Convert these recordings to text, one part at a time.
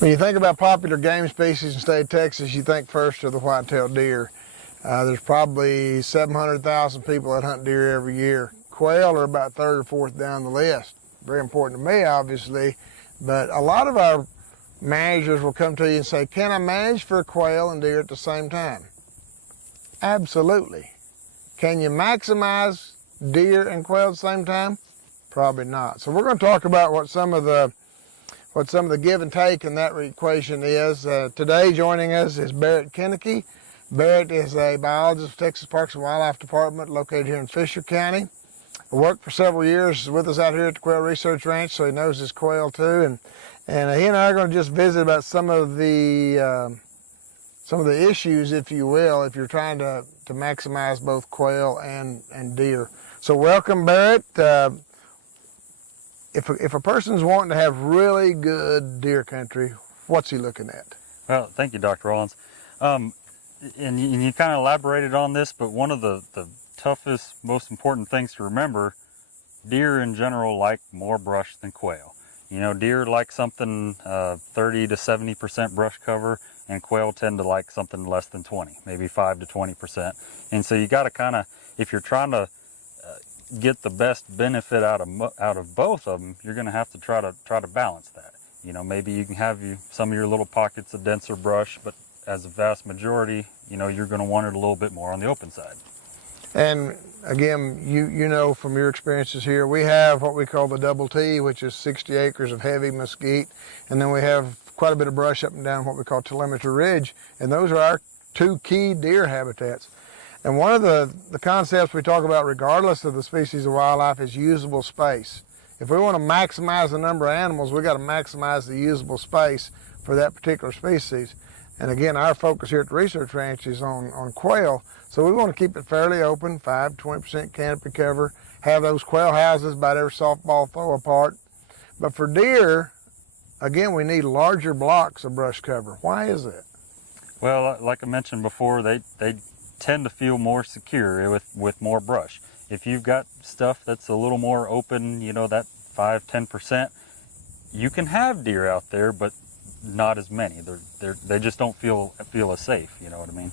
When you think about popular game species in the state of Texas, you think first of the white-tailed deer. There's probably 700,000 people that hunt deer every year. Quail are about third or fourth down the list. Very important to me, obviously, but a lot of our managers will come to you and say, can I manage for quail and deer at the same time? Absolutely. Can you maximize deer and quail at the same time? Probably not. So we're going to talk about what some of the give and take in that equation is. Today joining us is Barrett Kennecke. Barrett is a biologist for Texas Parks and Wildlife Department located here in Fisher County. He worked for several years with us out here at the Quail Research Ranch, so he knows his quail too. And he and I are going to just visit about some of the issues, if you will, if you're trying to maximize both quail and deer. So welcome, Barrett. If a person's wanting to have really good deer country, what's he looking at? Well, thank you, Dr. Rollins. And you kind of elaborated on this, but one of the toughest, most important things to remember, deer in general like more brush than quail. You know, deer like something 30 to 70% brush cover, and quail tend to like something less than 20, maybe 5 to 20%. And so you got to kind of, if you're trying to get the best benefit out of both of them, you're going to have to try to balance that. You know, maybe you can have some of your little pockets of denser brush, but as a vast majority, you know, you're going to want it a little bit more on the open side. And again, you know from your experiences here, we have what we call the double T, which is 60 acres of heavy mesquite, and then we have quite a bit of brush up and down what we call Telemetry Ridge, and those are our two key deer habitats. And one of the concepts we talk about, regardless of the species of wildlife, is usable space. If we want to maximize the number of animals, we've got to maximize the usable space for that particular species. And again, our focus here at the Research Ranch is on quail, so we want to keep it fairly open, 5 to 20% canopy cover, have those quail houses about every softball throw apart. But for deer, again, we need larger blocks of brush cover. Why is that? Well, like I mentioned before, they tend to feel more secure with more brush. If you've got stuff that's a little more open, you know, that 5–10%, you can have deer out there, but not as many. They just don't feel as safe, you know what I mean?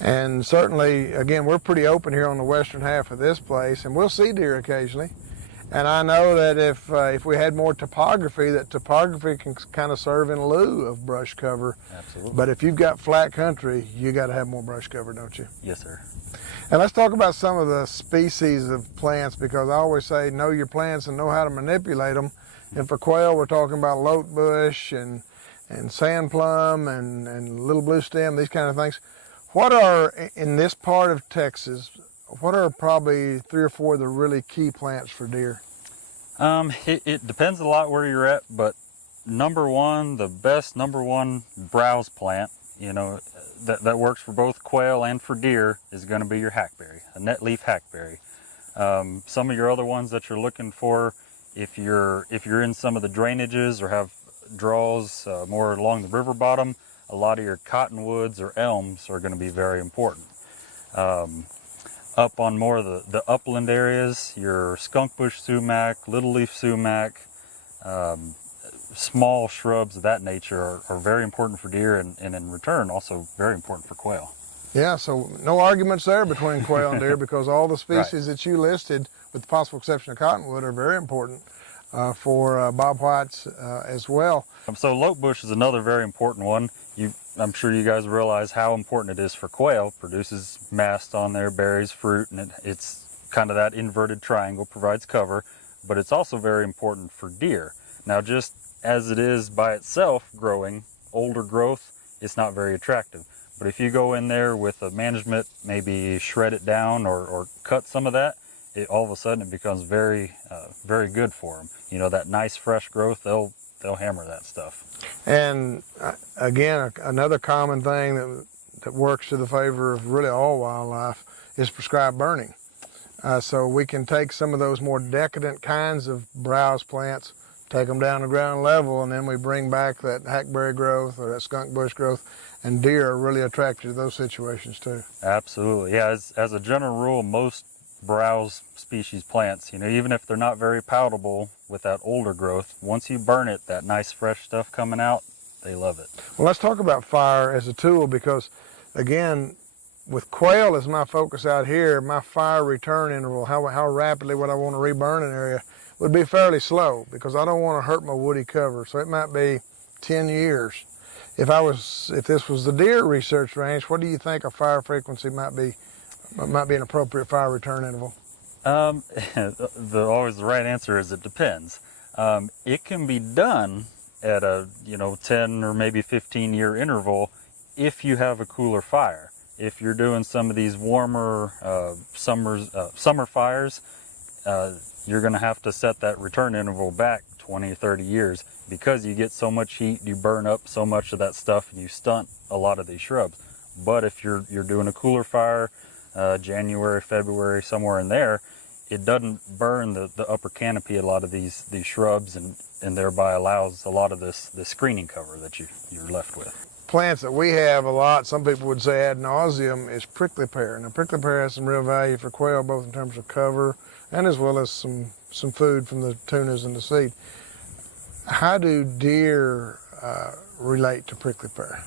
And certainly, again, we're pretty open here on the western half of this place, and we'll see deer occasionally. And I know that if we had more topography, that topography can kind of serve in lieu of brush cover. Absolutely. But if you've got flat country, you got to have more brush cover, don't you? Yes, sir. And let's talk about some of the species of plants, because I always say know your plants and know how to manipulate them. And for quail, we're talking about lote bush and sand plum and little blue stem, these kind of things. What are, in this part of Texas, what are probably 3 or 4 of the really key plants for deer? It depends a lot where you're at, but the best number one browse plant, you know, that works for both quail and for deer is going to be your hackberry, a net leaf hackberry. Some of your other ones that you're looking for, if you're in some of the drainages or have draws more along the river bottom, a lot of your cottonwoods or elms are going to be very important. Up on more of the upland areas, your skunk bush sumac, little leaf sumac, small shrubs of that nature are very important for deer, and in return also very important for quail. Yeah, so no arguments there between quail and deer, because all the species that you listed, with the possible exception of cottonwood, are very important for bobwhites as well. So lote bush is another very important one. I'm sure you guys realize how important it is for quail. Produces mast on their berries, fruit, and it's kind of that inverted triangle, provides cover, but it's also very important for deer. Now, just as it is by itself growing, older growth, it's not very attractive. But if you go in there with a management, maybe shred it down or cut some of that, all of a sudden it becomes very good for them. You know, that nice fresh growth, they'll hammer that stuff. And again, another common thing that works to the favor of really all wildlife is prescribed burning. So we can take some of those more decadent kinds of browse plants, take them down to ground level, and then we bring back that hackberry growth or that skunk bush growth, and deer are really attracted to those situations too. Absolutely, yeah. As a general rule, most browse species plants, you know, even if they're not very palatable with that older growth, once you burn it, that nice fresh stuff coming out, They love it. Well, let's talk about fire as a tool because, again, with quail as my focus out here, my fire return interval, how rapidly would I want to reburn an area, would be fairly slow because I don't want to hurt my woody cover. So it might be 10 years. If this was the deer research range, what do you think a fire frequency might be an appropriate fire return interval? Always the right answer is it depends. It can be done at a 10 or maybe 15-year interval if you have a cooler fire. If you're doing some of these warmer summer fires, you're going to have to set that return interval back 20 or 30 years because you get so much heat, you burn up so much of that stuff, and you stunt a lot of these shrubs. But if you're doing a cooler fire, January, February, somewhere in there, it doesn't burn the upper canopy of a lot of these shrubs, and thereby allows a lot of this screening cover that you're left with. Plants that we have a lot, some people would say ad nauseum, is prickly pear. Now, prickly pear has some real value for quail, both in terms of cover and as well as some food from the tunas and the seed. How do deer relate to prickly pear?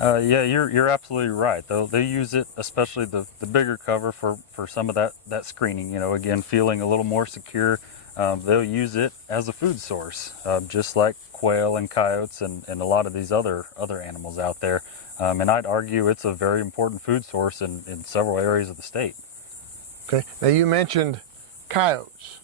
Yeah, you're absolutely right. They use it, especially the bigger cover for some of that screening. Again, feeling a little more secure. They'll use it as a food source, just like quail and coyotes and a lot of these other animals out there. And I'd argue it's a very important food source in several areas of the state. Okay. Now you mentioned coyotes.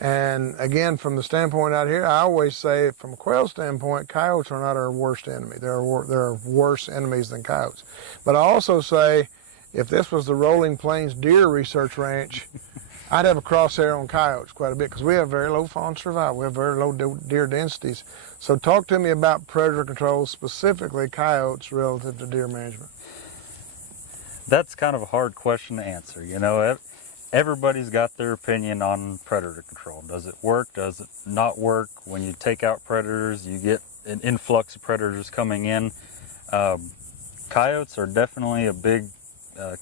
And again, from the standpoint out here, I always say from a quail standpoint, coyotes are not our worst enemy. There are worse enemies than coyotes. But I also say if this was the Rolling Plains Deer Research Ranch, I'd have a crosshair on coyotes quite a bit because we have very low fawn survival. We have very low deer densities. So talk to me about predator control, specifically coyotes relative to deer management. That's kind of a hard question to answer. Everybody's got their opinion on predator control. Does it work? Does it not work? When you take out predators, you get an influx of predators coming in. Coyotes are definitely a big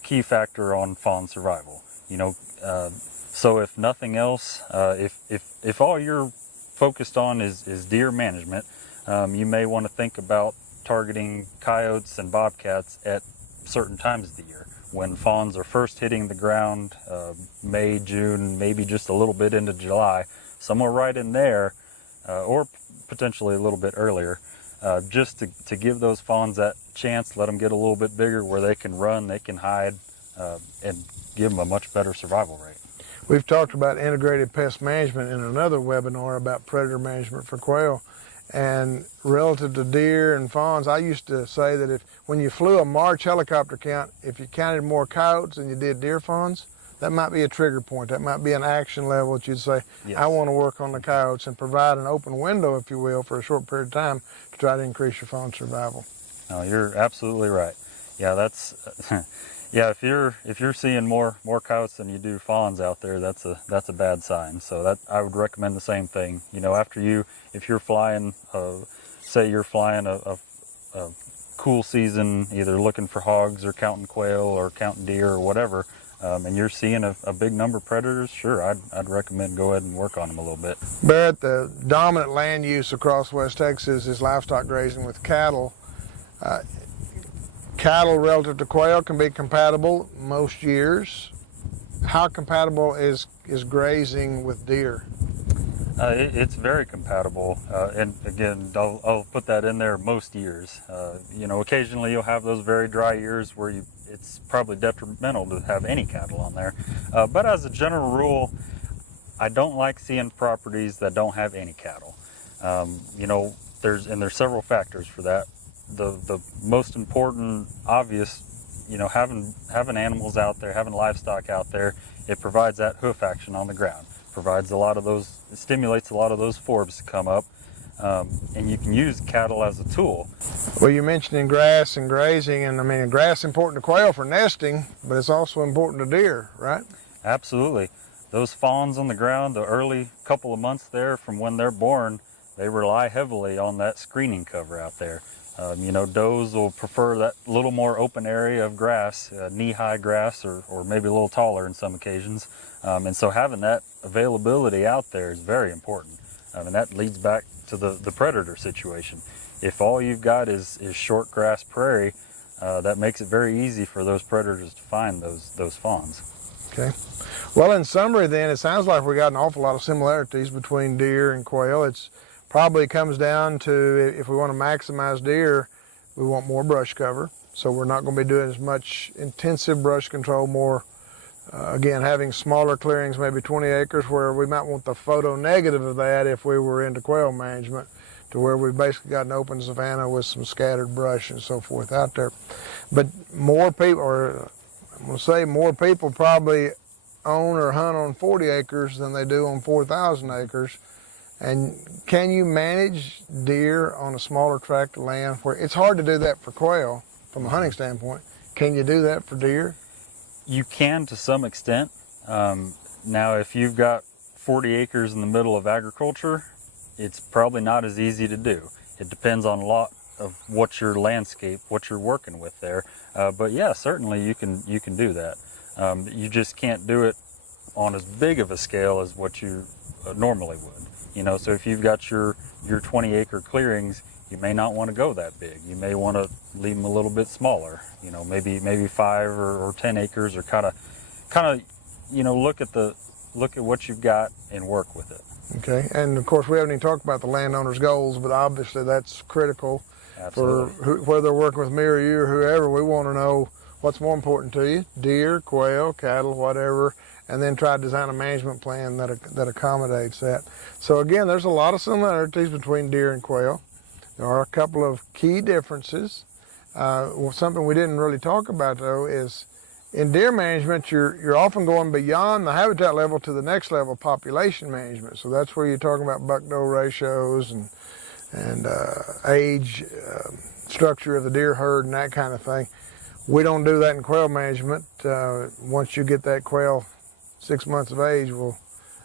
key factor on fawn survival. So if nothing else, if all you're focused on is deer management, you may want to think about targeting coyotes and bobcats at certain times of the year. When fawns are first hitting the ground, May, June, maybe just a little bit into July, somewhere right in there, or potentially a little bit earlier, just to give those fawns that chance, let them get a little bit bigger where they can run, they can hide, and give them a much better survival rate. We've talked about integrated pest management in another webinar about predator management for quail. And relative to deer and fawns, I used to say that when you flew a March helicopter count, if you counted more coyotes than you did deer fawns, that might be a trigger point. That might be an action level that you'd say, yes, I want to work on the coyotes and provide an open window, if you will, for a short period of time to try to increase your fawn survival. No, you're absolutely right. Yeah, that's yeah. If you're seeing more coyotes than you do fawns out there, that's a bad sign. So I would recommend the same thing. If you're flying, say you're flying a cool season, either looking for hogs or counting quail or counting deer or whatever, and you're seeing a big number of predators, sure, I'd recommend go ahead and work on them a little bit. Barrett, the dominant land use across West Texas is livestock grazing with cattle. Cattle relative to quail can be compatible most years. How compatible is grazing with deer? It's very compatible, and again, I'll put that in there most years. Occasionally you'll have those very dry years where it's probably detrimental to have any cattle on there. But as a general rule, I don't like seeing properties that don't have any cattle. There's several factors for that. The most important, obvious, having animals out there, having livestock out there, it provides that hoof action on the ground. It stimulates a lot of those forbs to come up, and you can use cattle as a tool. Well, you mentioned grass and grazing, and grass is important to quail for nesting, but it's also important to deer, right? Absolutely. Those fawns on the ground, the early couple of months there from when they're born, they rely heavily on that screening cover out there. Does will prefer that little more open area of grass, knee-high grass, or maybe a little taller in some occasions. And so having that availability out there is very important. And that leads back to the predator situation. If all you've got is short grass prairie, that makes it very easy for those predators to find those fawns. Okay. Well, in summary then, it sounds like we got an awful lot of similarities between deer and quail. It's probably comes down to, if we want to maximize deer, we want more brush cover. So we're not going to be doing as much intensive brush control, more, again, having smaller clearings, maybe 20 acres, where we might want the photo negative of that if we were into quail management, to where we've basically got an open savanna with some scattered brush and so forth out there. But more people, or I'm going to say more people probably own or hunt on 40 acres than they do on 4,000 acres. And can you manage deer on a smaller tract of land where it's hard to do that for quail from a hunting standpoint? Can you do that for deer? You can to some extent. Now, if you've got 40 acres in the middle of agriculture, it's probably not as easy to do. It depends on a lot of what your landscape, what you're working with there. But yeah, certainly you can do that. You just can't do it on as big of a scale as what you normally would. You know, so if you've got your 20 acre clearings, you may not want to go that big. You may want to leave them a little bit smaller. You know, maybe 5 or 10 acres, or kind of, you know, look at what you've got and work with it. Okay, and of course we haven't even talked about the landowner's goals, but obviously that's critical. Absolutely. For whether they're working with me or you or whoever. We want to know what's more important to you: deer, quail, cattle, whatever, and then try to design a management plan that accommodates that. So again, there's a lot of similarities between deer and quail. There are a couple of key differences. Something we didn't really talk about though is, in deer management, you're often going beyond the habitat level to the next level, population management. So that's where you're talking about buck-doe ratios and age, structure of the deer herd and that kind of thing. We don't do that in quail management. Once you get that quail 6 months of age, well,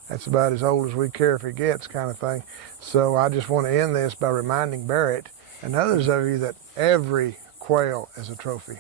that's about as old as we care if it gets, kind of thing. So I just want to end this by reminding Barrett and others of you that every quail is a trophy.